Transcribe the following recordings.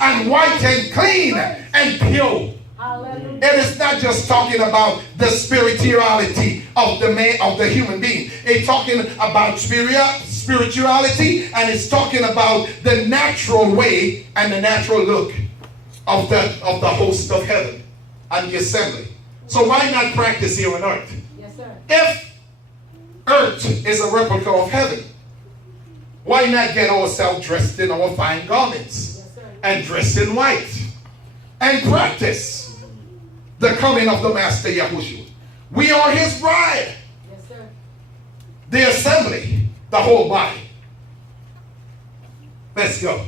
and white and clean and pure. Hallelujah. It is not just talking about the spirituality of the man, of the human being. It's talking about spirituality, and it's talking about the natural way and the natural look of the host of heaven and the assembly. So why not practice here on earth? Yes, sir. If earth is a replica of heaven, why not get ourselves dressed in our fine garments, yes, and dressed in white and practice the coming of the Master Yahushua? We are his bride. Yes, sir. The assembly, the whole body. Let's go.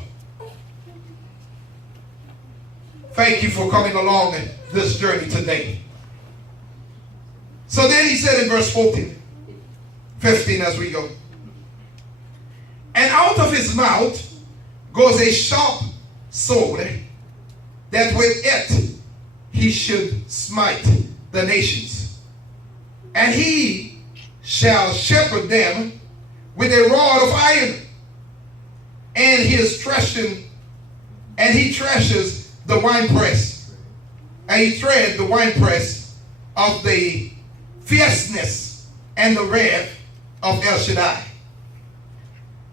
Thank you for coming along this journey today. So then he said in verse 15 as we go, and out of his mouth goes a sharp sword, that with it he should smite the nations. And he shall shepherd them with a rod of iron. And he threshes the winepress. And he tread the winepress of the fierceness and the wrath of El Shaddai.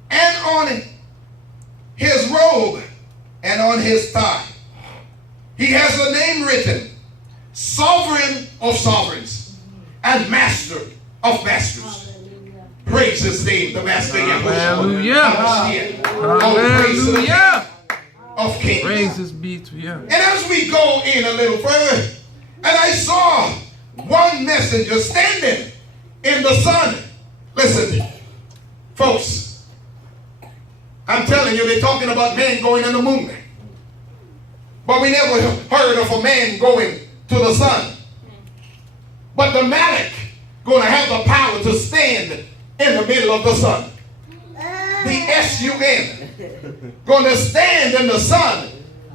And on his robe and on his thigh he has a name written, Sovereign of Sovereigns and Master of Masters. Hallelujah. Praise his name, the Master Yahushua. Hallelujah. Of kings. Praises be to you. And as we go in a little further, and I saw one messenger standing in the sun. Listen, folks, I'm telling you, they're talking about men going in the moon. But we never heard of a man going to the sun. But the Malak going to have the power to stand in the middle of the sun. The S-U-N. Going to stand in the sun,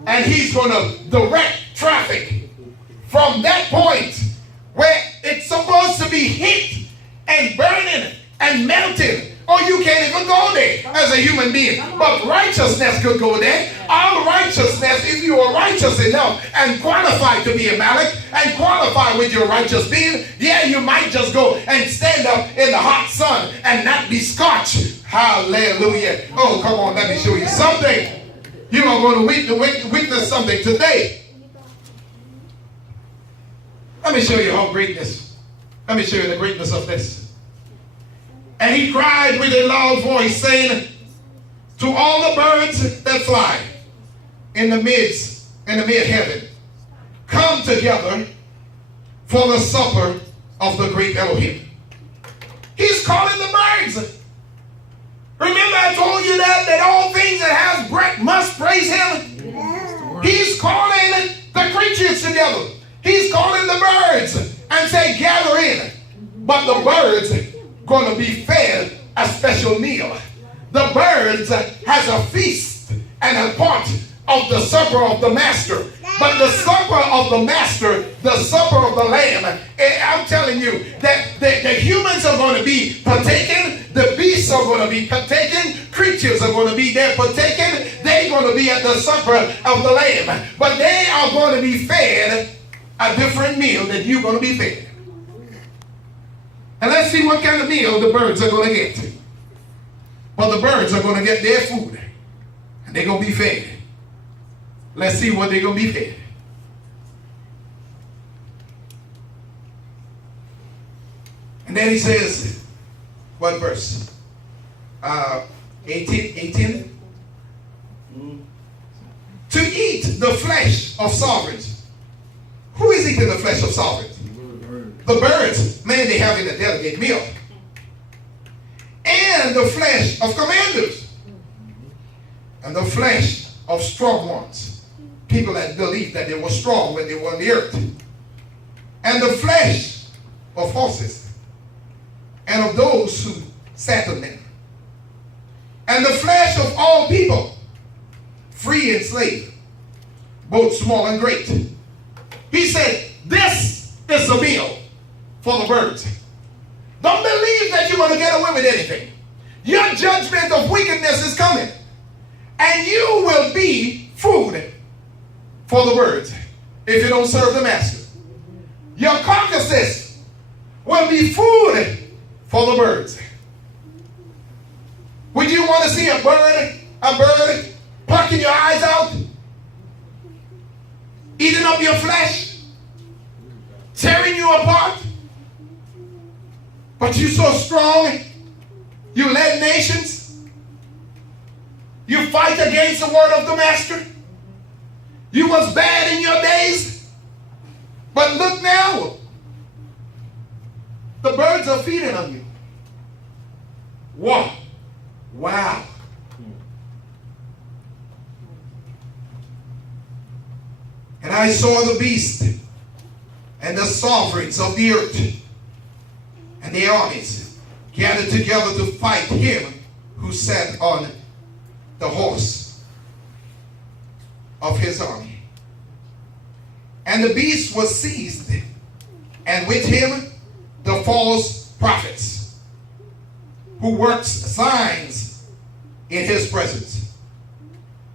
and he's going to direct traffic from that point where it's supposed to be heat and burning and melting. Or you can't even go there as a human being. But righteousness could go there. Our righteousness, if you are righteous enough and qualified to be a Malak and qualified with your righteous being, yeah, you might just go and stand up in the hot sun and not be scorched. Hallelujah. Oh, come on, let me show you something. You are going to witness something today. Let me show you how greatness. Let me show you the greatness of this. And he cried with a loud voice, saying, to all the birds that fly in the mid-heaven, come together for the supper of the great Elohim. He's calling the birds. Remember I told you that all things that have breath must praise him? Yeah. He's calling the creatures together. He's calling the birds and say, gather in. But the birds going to be fed a special meal. The birds has a feast and a part of the supper of the master. But the supper of the master, the supper of the lamb, I'm telling you that the humans are going to be partaking, the beasts are going to be partaking, creatures are going to be there partaking, they're going to be at the supper of the lamb. But they are going to be fed a different meal that you're going to be fed. And let's see what kind of meal the birds are going to get. But the birds are going to get their food. And they're going to be fed. Let's see what they're going to be fed. And then he says, what verse? 18. To eat the flesh of sovereigns. Who is eating the flesh of sovereigns? The birds, man, they having a delicate meal. And the flesh of commanders. And the flesh of strong ones. People that believed that they were strong when they were on the earth. And the flesh of horses. And of those who sat on them. And the flesh of all people. Free and slave. Both small and great. He said, this is the meal for the birds. Don't believe that you're going to get away with anything. Your judgment of wickedness is coming. And you will be food for the birds if you don't serve the master. Your carcasses will be food for the birds. Would you want to see a bird plucking your eyes out, eating up your flesh, tearing you apart? But you so strong, you led nations, you fight against the word of the master. You was bad in your days, but look now, the birds are feeding on you. What? Wow. And I saw the beast and the sovereigns of the earth and the armies gathered together to fight him who sat on the horse of his army. And the beast was seized, and with him the false prophets, who worked signs in his presence,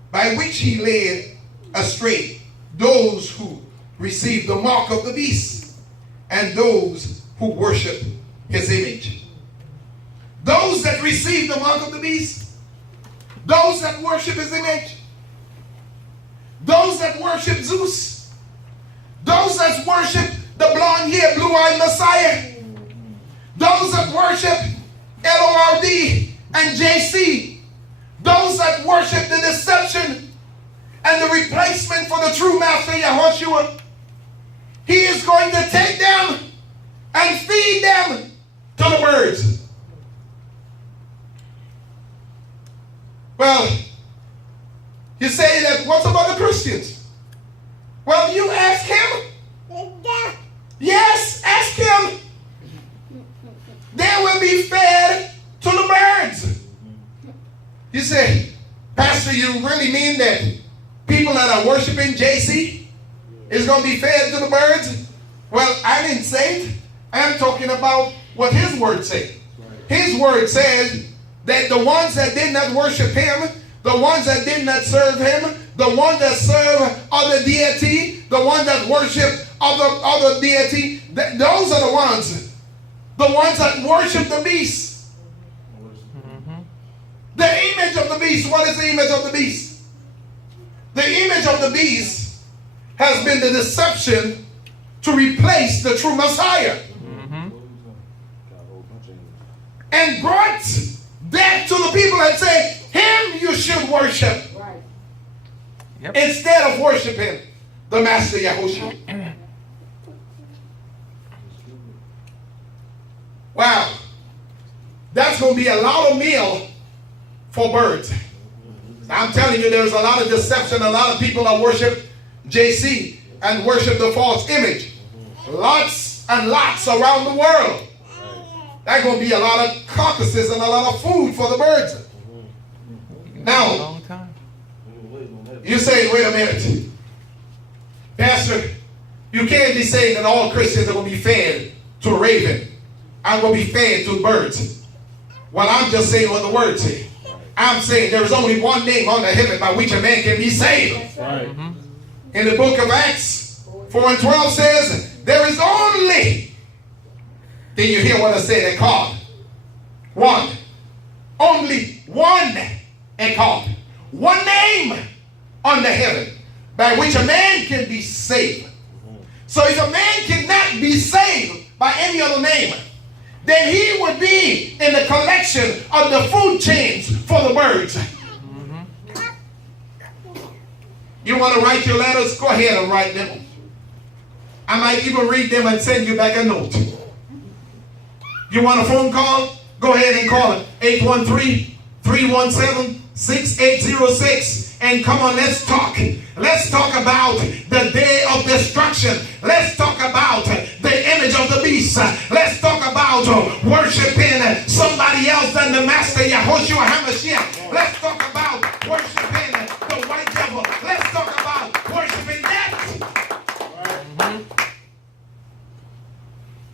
by which he led astray those who received the mark of the beast and those who worship his image. Those that receive the mark of the beast, those that worship his image, those that worship Zeus, those that worship the blonde-haired, blue-eyed Messiah, those that worship LORD and JC, those that worship the deception and the replacement for the true master Yahushua, he is going to take them and feed them to the birds. Well, you say that, what's about the Christians? Well, you ask him. Yes, ask him. They will be fed to the birds. You say, Pastor, you really mean that people that are worshiping JC is going to be fed to the birds? Well, I didn't say it. I'm talking about what his word says. His word says that the ones that did not worship him, the ones that did not serve him, the ones that serve other deity, the ones that worship other deity, those are the ones that worship the beast. The image of the beast. What is the image of the beast? The image of the beast has been the deception to replace the true Messiah. And brought that to the people and say, him you should worship. Right. Yep. Instead of worshiping the Master Yahushua. Wow. That's going to be a lot of meal for birds. I'm telling you, there's a lot of deception. A lot of people that worship JC and worship the false image. Lots and lots around the world. That's going to be a lot of carcasses and a lot of food for the birds. Now, you say, wait a minute. Pastor, you can't be saying that all Christians are going to be fed to a raven. I'm going to be fed to birds. Well, I'm just saying what the word says. I'm saying there is only one name under heaven by which a man can be saved. Right. In the book of Acts 4:12 says, there is only, did you hear what I said? A called. One. Only one and called. One name under heaven by which a man can be saved. So if a man cannot be saved by any other name, then he would be in the collection of the food chains for the birds. You want to write your letters? Go ahead and write them. I might even read them and send you back a note. You want a phone call? Go ahead and call it. 813-317-6806. And come on, let's talk. Let's talk about the day of destruction. Let's talk about the image of the beast. Let's talk about worshiping somebody else than the Master Yahushua HaMashiach. Let's talk about worshiping the white devil. Let's talk about worshiping that.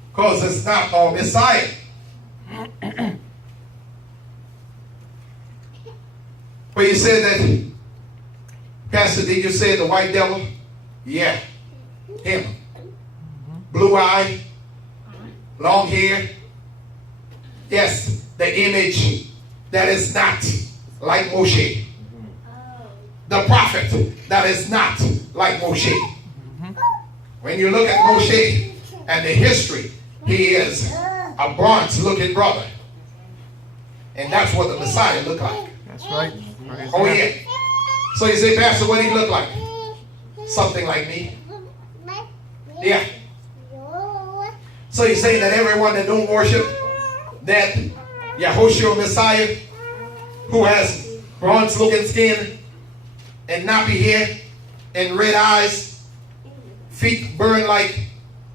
Because it's not our Messiah. But you said that, Pastor, did you say the white devil Yeah, him. Blue eye, long hair. Yes, the image that is not like Moshe. The prophet that is not like Moshe. When you look at Moshe and the history, he is a bronze-looking brother. And that's what the Messiah looked like. That's right. Oh, yeah. So you say, Pastor, what did he look like? Something like me. Yeah. So you're saying that everyone that don't worship that Yahushua Messiah, who has bronze-looking skin and nappy hair and red eyes, feet burn like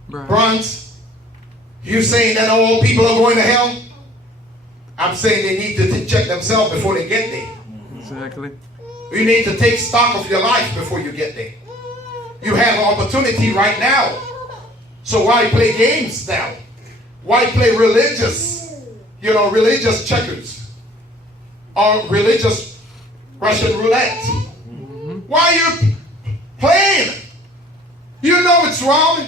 bronze, you saying that all people are going to hell? I'm saying they need to check themselves before they get there. Exactly. You need to take stock of your life before you get there. You have an opportunity right now. So why play games now? Why play religious checkers or religious Russian roulette? Why are you playing? You know it's wrong.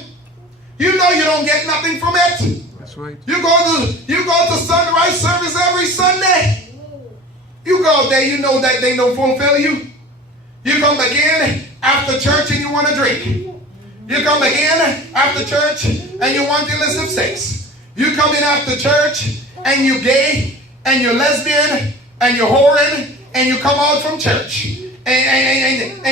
You know you don't get nothing from it. That's right. You go to sunrise service every Sunday. You go there, you know that they don't fulfill you. You come back in after church and you want to drink. You come back in after church and you want illicit sex. You come in after church and you gay and you're lesbian and you're whoring and you come out from church. And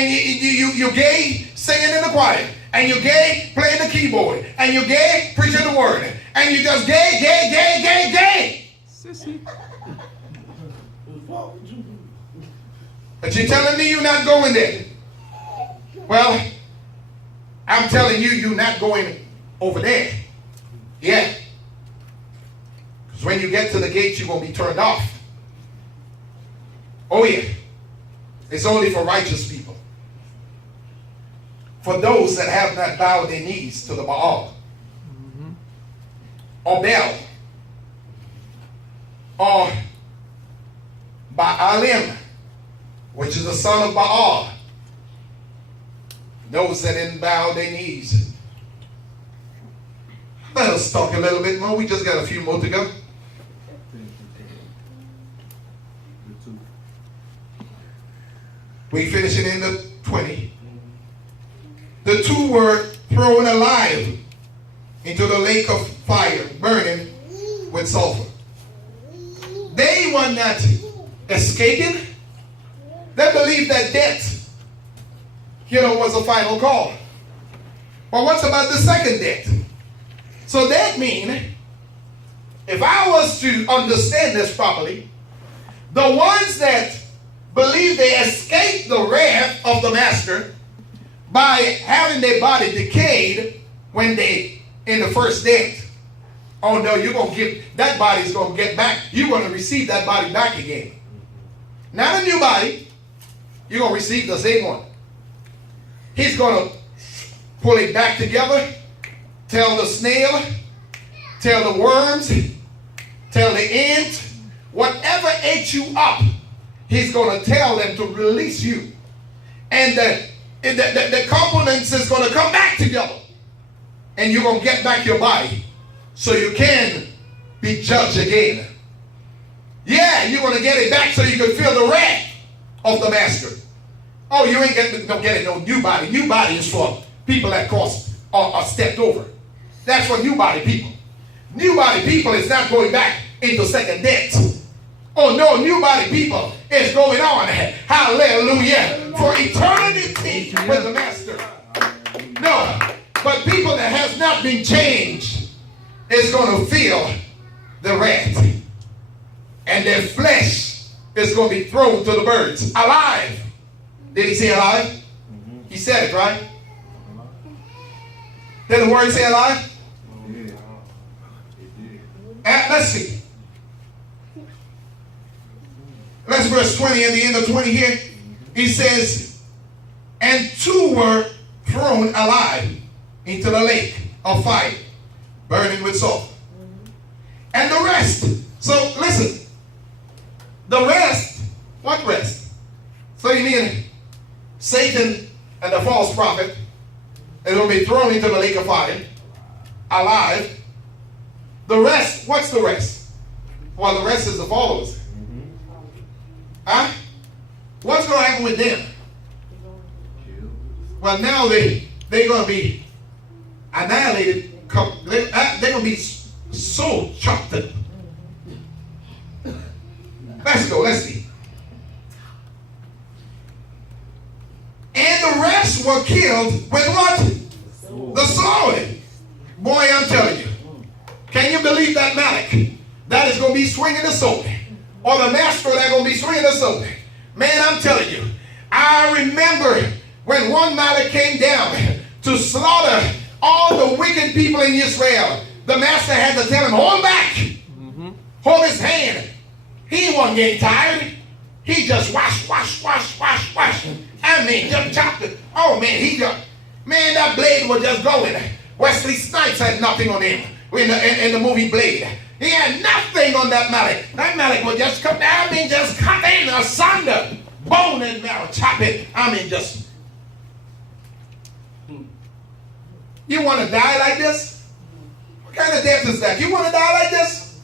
you gay singing in the choir. And you're gay playing the keyboard. And you're gay preaching the word. And you just gay. Sissy. But you're telling me you're not going there. Well, I'm telling you, you're not going over there. Yeah. Because when you get to the gate, you're going to be turned off. Oh, yeah. It's only for righteous people. For those that have not bowed their knees to the Baal. Or Baal. Or Baalim, which is the son of Baal. Those that didn't bow their knees. Let us talk a little bit more. We just got a few more to go. We finishing in the 20. The two were thrown alive into the lake of fire, burning with sulfur. They were not escaping. They believed that death, was a final call. But what's about the second death? So that means, if I was to understand this properly, the ones that believe they escaped the wrath of the master by having their body decayed when they in the first death. Oh no, you're going to give, that body's going to get back. You're going to receive that body back again. Not a new body. You're going to receive the same one. He's going to pull it back together, tell the snail, tell the worms, tell the ant, whatever ate you up, he's going to tell them to release you. And the components is going to come back together. And you're going to get back your body so you can be judged again. Yeah, you're going to get it back so you can feel the wrath of the master. Oh, you ain't don't get it no new body. New body is for people that are stepped over. That's for new body people. New body people is not going back into second death. Oh no, new body people is going on. Hallelujah. For eternity with the master. No, but people that has not been changed is going to feel the wrath. And their flesh is going to be thrown to the birds. Alive. Did he say alive? He said it, right? Did the word say alive? Let's see. Let's verse 20 at the end of 20 here. He says, and two were thrown alive into the lake of fire, burning with sulfur. And the rest. So listen. The rest. What rest? So you mean Satan and the false prophet They're going to be thrown into the lake of fire, alive. The rest, what's the rest? Well, the rest is the followers. Huh? What's going to happen with them? Well, now they're going to be annihilated. They're going to be so chopped up. Let's go, let's see. And the rest were killed with what? The sword. Boy, I'm telling you. Can you believe that Malach that is going to be swinging the sword? Or the master that's going to be swinging the sword? Man, I'm telling you. I remember when one Malach came down to slaughter all the wicked people in Israel. The master had to tell him, hold back. Hold his hand. He wasn't getting tired. He just wash. I mean, just chopped it. Oh, man, man, that blade was just going. Wesley Snipes had nothing on him in the movie Blade. He had nothing on that Malach. That Malach would just come down, I mean, just cut in asunder. Bone and marrow, chop it. I mean, just. You want to die like this? What kind of death is that? You want to die like this?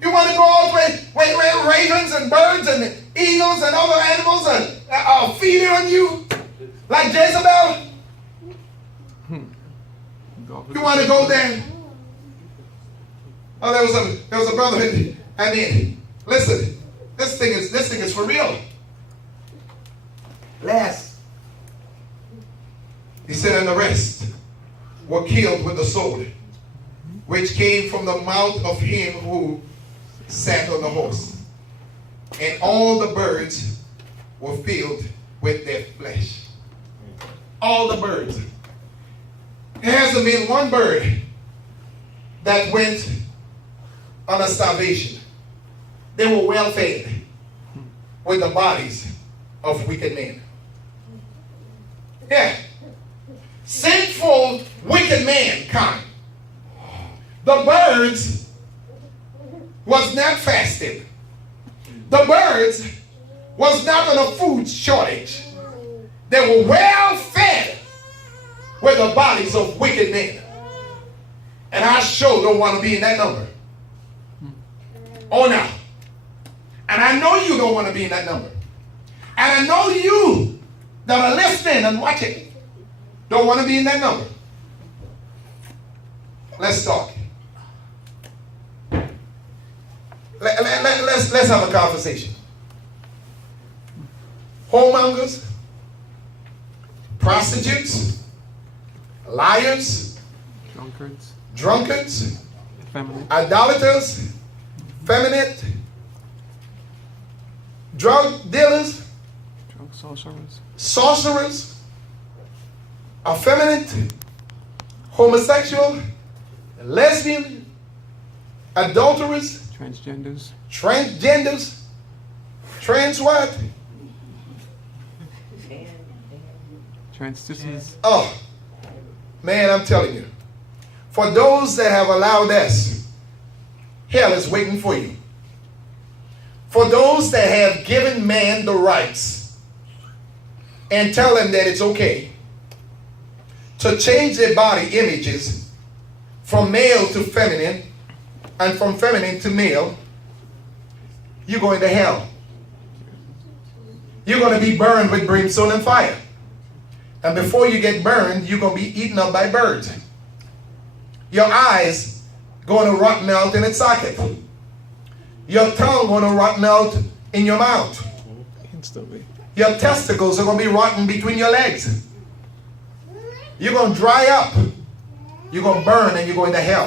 You want to go all the way where ravens and birds and eagles and other animals are feeding on you? Like Jezebel? You want to go there? Oh, there was a brother. I mean, listen, this thing is for real. Last, he said, and the rest were killed with the sword, which came from the mouth of him who sat on the horse. And all the birds were filled with their flesh. All the birds. There hasn't been one bird that went on a starvation. They were well fed with the bodies of wicked men. Yeah. Sinful, wicked mankind. The birds was not fasting. The birds was not on a food shortage. They were well fed with the bodies of wicked men. And I sure don't want to be in that number. Oh, no. And I know you don't want to be in that number. And I know you that are listening and watching don't want to be in that number. Let's talk. Let's have a conversation. Whoremongers, prostitutes, liars, drunkards, idolaters, effeminate, drug dealers, sorcerers, effeminate, homosexual, lesbian, adulterers, transgenders, trans what? Transstitutes. Oh, man, I'm telling you. For those that have allowed this, hell is waiting for you. For those that have given man the rights and tell them that it's okay to change their body images from male to feminine and from feminine to male, you're going to hell. You're going to be burned with brimstone and fire. And before you get burned, you're going to be eaten up by birds. Your eyes going to rotten out in its socket. Your tongue going to rotten out in your mouth. Instantly. Your testicles are going to be rotten between your legs. You're going to dry up. You're going to burn and you're going to hell.